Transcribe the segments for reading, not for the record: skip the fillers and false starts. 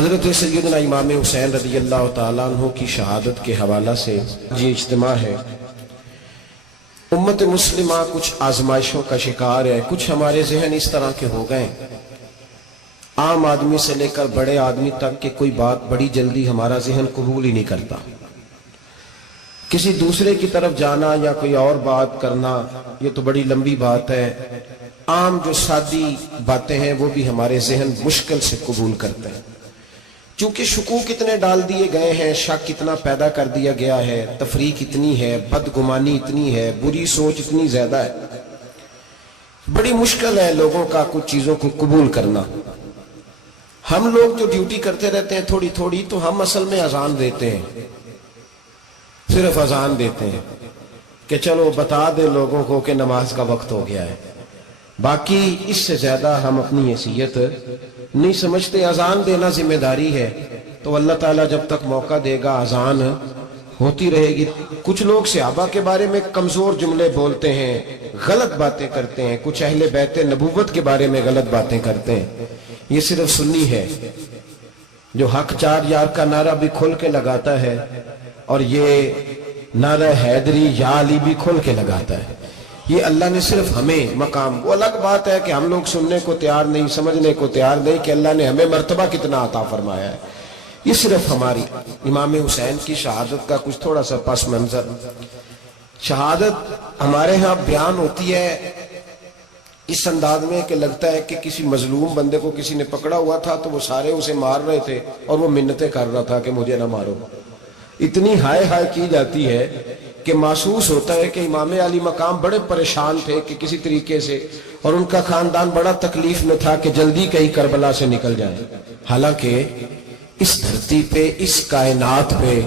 حضرت سیدنا امام حسین رضی اللہ تعالیٰ عنہ کی شہادت کے حوالہ سے یہ اجتماع ہے۔ امت مسلمہ کچھ آزمائشوں کا شکار ہے، کچھ ہمارے ذہن اس طرح کے ہو گئے، عام آدمی سے لے کر بڑے آدمی تک کہ کوئی بات بڑی جلدی ہمارا ذہن قبول ہی نہیں کرتا۔ کسی دوسرے کی طرف جانا یا کوئی اور بات کرنا یہ تو بڑی لمبی بات ہے، عام جو سادی باتیں ہیں وہ بھی ہمارے ذہن مشکل سے قبول کرتے ہیں، چونکہ شکوک اتنے ڈال دیے گئے ہیں، شک اتنا پیدا کر دیا گیا ہے، تفریق اتنی ہے، بدگمانی اتنی ہے، بری سوچ اتنی زیادہ ہے، بڑی مشکل ہے لوگوں کا کچھ چیزوں کو قبول کرنا۔ ہم لوگ جو ڈیوٹی کرتے رہتے ہیں تھوڑی تھوڑی، تو ہم اصل میں اذان دیتے ہیں، صرف اذان دیتے ہیں کہ چلو بتا دے لوگوں کو کہ نماز کا وقت ہو گیا ہے، باقی اس سے زیادہ ہم اپنی حیثیت نہیں سمجھتے۔ اذان دینا ذمہ داری ہے، تو اللہ تعالیٰ جب تک موقع دے گا اذان ہوتی رہے گی۔ کچھ لوگ صحابہ کے بارے میں کمزور جملے بولتے ہیں، غلط باتیں کرتے ہیں، کچھ اہل بیت نبوت کے بارے میں غلط باتیں کرتے ہیں، یہ صرف سنی ہے جو حق چار یار کا نعرہ بھی کھل کے لگاتا ہے، اور یہ نعرہ حیدری یا علی بھی کھل کے لگاتا ہے۔ یہ اللہ نے صرف ہمیں مقام، وہ الگ بات ہے کہ ہم لوگ سننے کو تیار نہیں، سمجھنے کو تیار نہیں کہ اللہ نے ہمیں مرتبہ کتنا عطا فرمایا ہے۔ یہ صرف ہماری امام حسین کی شہادت کا کچھ تھوڑا سا پس منظر۔ شہادت ہمارے ہاں بیان ہوتی ہے اس انداز میں کہ لگتا ہے کہ کسی مظلوم بندے کو کسی نے پکڑا ہوا تھا تو وہ سارے اسے مار رہے تھے اور وہ منتیں کر رہا تھا کہ مجھے نہ مارو، اتنی ہائے ہائے کی جاتی ہے کہ محسوس ہوتا ہے کہ امام علی مقام بڑے پریشان تھے کہ کسی طریقے سے، اور ان کا خاندان بڑا تکلیف میں تھا کہ جلدی کہیں کربلا سے نکل جائیں۔ حالانکہ اس دھرتی پہ، اس کائنات پہ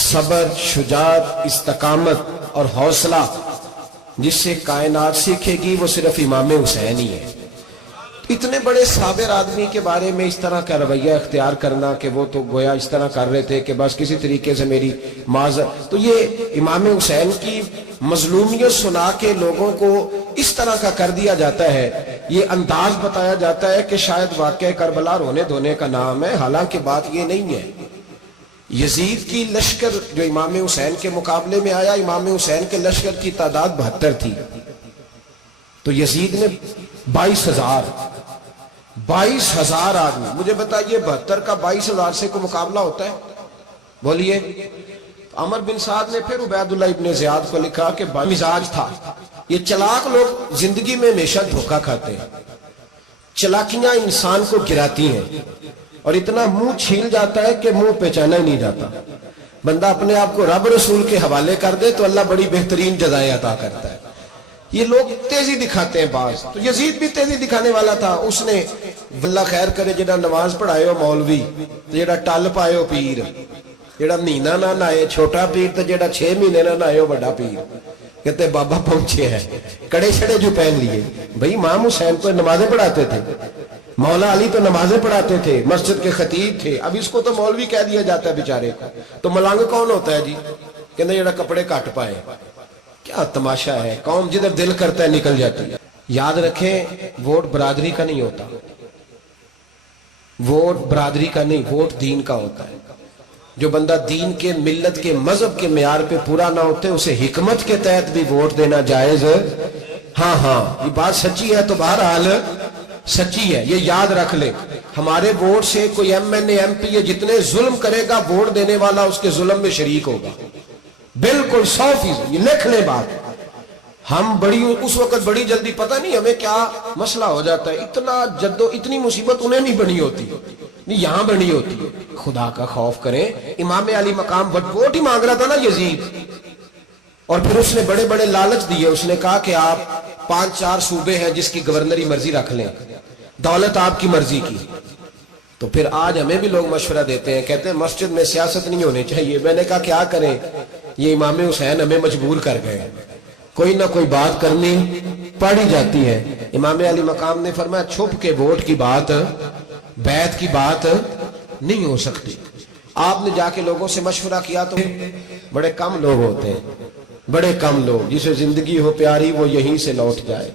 صبر، شجاعت، استقامت اور حوصلہ جس سے کائنات سیکھے گی وہ صرف امام حسین ہی ہے۔ اتنے بڑے صابر آدمی کے بارے میں اس طرح کا رویہ اختیار کرنا کہ وہ تو گویا اس طرح کر رہے تھے کہ بس کسی طریقے سے میری معذرت، تو یہ امام حسین کی مظلومیت سنا کے لوگوں کو اس طرح کا کر دیا جاتا ہے، یہ انداز بتایا جاتا ہے کہ شاید واقعہ کربلا رونے دھونے کا نام ہے، حالانکہ بات یہ نہیں ہے۔ یزید کی لشکر جو امام حسین کے مقابلے میں آیا، امام حسین کے لشکر کی تعداد 72 تھی، تو یزید نے 22,000 آدمی، مجھے بتائیے 72 کا 22,000 سے کوئی مقابلہ ہوتا ہے؟ بولیے۔ عمر بن سعد نے پھر عبید اللہ ابن زیاد کو لکھا کہ مزاج تھا، یہ چلاک لوگ زندگی میں ہمیشہ دھوکہ کھاتے ہیں، چلاکیاں انسان کو گراتی ہیں اور اتنا منہ چھیل جاتا ہے کہ منہ پہچانا ہی نہیں جاتا۔ بندہ اپنے آپ کو رب رسول کے حوالے کر دے تو اللہ بڑی بہترین جزائیں عطا کرتا ہے۔ یہ لوگ تیزی دکھاتے ہیں بعض، تو یزید بھی تیزی دکھانے والا تھا، اس نے واللہ خیر کرے جڑا نماز پڑھائے ہو مولوی، جڑا ٹل پائے ہو پیر، جڑا مہینہ نہ نائے چھوٹا پیر، تو جڑا 6 مہینے نہ نائے ہو بڑا پیر، کہتے بابا پہنچے ہیں، کڑے چھڑے جو پہن لیے۔ بھئی امام حسین تو نمازیں پڑھاتے تھے، مولا علی تو نمازیں پڑھاتے تھے، مسجد کے خطیب تھے، اب اس کو تو مولوی کہہ دیا جاتا ہے بیچارے کو، تو ملنگ کون ہوتا ہے جی؟ کہتے جڑا کپڑے کٹ پائے۔ کیا تماشا ہے، قوم جدھر دل کرتا ہے نکل جاتی ہے۔ یاد رکھیں ووٹ برادری کا نہیں ہوتا، ووٹ برادری کا نہیں، ووٹ دین کا ہوتا ہے۔ جو بندہ دین کے، ملت کے، مذہب کے معیار پہ پورا نہ ہوتے اسے حکمت کے تحت بھی ووٹ دینا جائز۔ ہاں یہ بات سچی ہے تو بہرحال سچی ہے، یہ یاد رکھ لے۔ ہمارے ووٹ سے کوئی ایم این اے، ایم پی اے جتنے ظلم کرے گا، ووٹ دینے والا اس کے ظلم میں شریک ہوگا، بالکل 100%، یہ لکھ لیں بات۔ ہم اس وقت بڑی جلدی، پتہ نہیں ہمیں کیا مسئلہ ہو جاتا ہے، اتنی مصیبت انہیں نہیں بنی ہوتی، نہیں یہاں بنی ہوتی ہے۔ خدا کا خوف کریں، امام علی مقام ووٹ ہی مانگ رہا تھا نا یزید، اور پھر اس نے بڑے بڑے لالچ دیے، اس نے کہا کہ آپ 5-4 صوبے ہیں جس کی گورنری مرضی رکھ لیں، دولت آپ کی مرضی کی۔ تو پھر آج ہمیں بھی لوگ مشورہ دیتے ہیں، کہتے ہیں مسجد میں سیاست نہیں ہونی چاہیے۔ میں نے کہا کیا کریں، یہ امام حسین ہمیں مجبور کر گئے، کوئی نہ کوئی بات کرنی پڑ ہی جاتی ہے۔ امام علی مقام نے فرمایا چھپ کے ووٹ کی بات، بیعت کی بات نہیں ہو سکتی۔ آپ نے جا کے لوگوں سے مشورہ کیا تو بڑے کم لوگ ہوتے ہیں، بڑے کم لوگ، جسے زندگی ہو پیاری وہ یہیں سے لوٹ جائے۔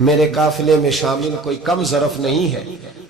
میرے قافلے میں شامل کوئی کم ظرف نہیں ہے،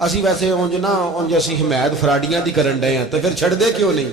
ਅਸੀਂ ਵੈਸੇ ਉਂਝ ਨਾ ਉਂਝ ਅਸੀਂ ਹਮਾਇਤ ਫਰਾਡੀਆਂ ਦੀ ਕਰਨ ਡਏ ਆ, ਤਾਂ ਫਿਰ ਛੱਡਦੇ ਕਿਉਂ ਨਹੀਂ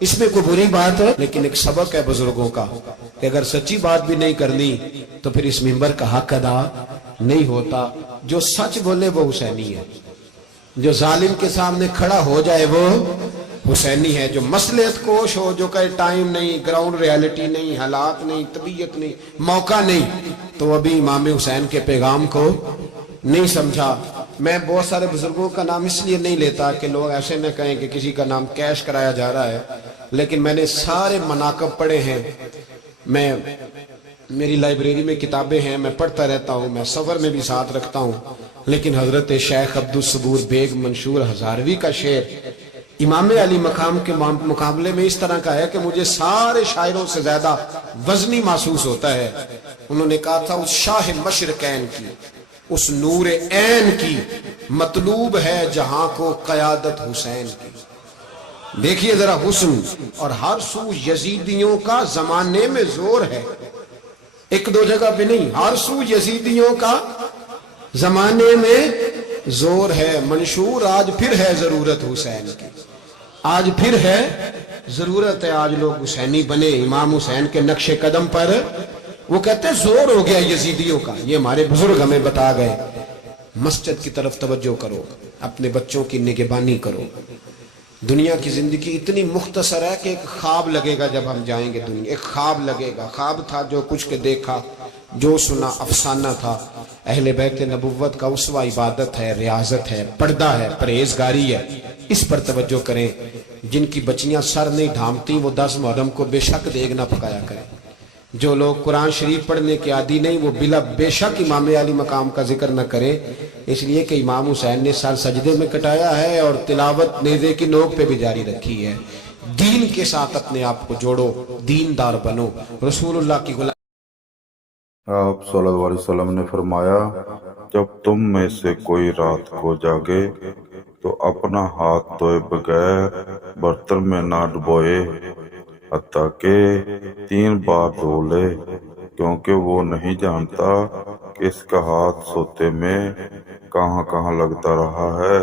اس میں کوئی بری بات ہے، لیکن ایک سبق ہے بزرگوں کا کہ اگر سچی بات بھی نہیں کرنی تو پھر اس منبر کا حق ادا نہیں ہوتا۔ جو سچ بولے وہ حسینی ہے، جو ظالم کے سامنے کھڑا ہو جائے وہ حسینی ہے، جو مصلحت کوش ہو، جو کہے ٹائم نہیں، گراؤنڈ ریالٹی نہیں، حالات نہیں، طبیعت نہیں، موقع نہیں، تو ابھی امام حسین کے پیغام کو نہیں سمجھا۔ میں بہت سارے بزرگوں کا نام اس لیے نہیں لیتا کہ لوگ ایسے نہ کہیں کہ کسی کا نام کیش کرایا جا رہا ہے، لیکن میں نے سارے مناقب پڑھے ہیں، میری لائبریری میں کتابیں ہیں، میں پڑھتا رہتا ہوں، میں سفر میں بھی ساتھ رکھتا ہوں، لیکن حضرت شیخ عبدالصبور بیگ منشور ہزاروی کا شعر امام علی مقام کے مقابلے میں اس طرح کا ہے کہ مجھے سارے شاعروں سے زیادہ وزنی محسوس ہوتا ہے۔ انہوں نے کہا تھا اس شاہ مشرقین کی، اس نور عین کی مطلوب ہے جہاں کو قیادت حسین کی۔ دیکھیے ذرا حسن، اور ہر سو یزیدیوں کا زمانے میں زور ہے، ایک دو جگہ پہ نہیں، ہر سو یزیدیوں کا زمانے میں زور ہے۔ منشور آج پھر ہے ضرورت حسین کی، آج پھر ہے ضرورت ہے، آج لوگ حسینی بنے، امام حسین کے نقش قدم پر۔ وہ کہتے ہیں زور ہو گیا یزیدیوں کا، یہ ہمارے بزرگ ہمیں بتا گئے۔ مسجد کی طرف توجہ کرو، اپنے بچوں کی نگہبانی کرو۔ دنیا کی زندگی اتنی مختصر ہے کہ ایک خواب لگے گا جب ہم جائیں گے دنیا، ایک خواب لگے گا، خواب تھا جو کچھ کے دیکھا، جو سنا افسانہ تھا۔ اہل بیت نبوت کا اسوہ عبادت ہے، ریاضت ہے، پردہ ہے، پرہیزگاری ہے، اس پر توجہ کریں۔ جن کی بچیاں سر نہیں ڈھانپتی وہ 10 محرم کو بے شک دیگ نہ پکایا کریں۔ جو لوگ قرآن شریف پڑھنے کے عادی نہیں وہ بے شک امام علی مقام کا ذکر نہ کریں، اس لیے کہ امام حسین نے سر سجدے میں کٹایا ہے اور تلاوت نیزے کی نوک پہ بھی جاری رکھی ہے۔ دین کے ساتھ اپنے آپ کو جوڑو، دیندار بنو، رسول اللہ کی غلام۔ آپ صلی اللہ علیہ وسلم نے فرمایا، جب تم میں سے کوئی رات کو جاگے تو اپنا ہاتھ دھوئے بغیر برتن میں نہ ڈبوئے حتیٰ کہ 3 بار دھو لے، کیونکہ وہ نہیں جانتا کہ اس کا ہاتھ سوتے میں کہاں کہاں لگتا رہا ہے۔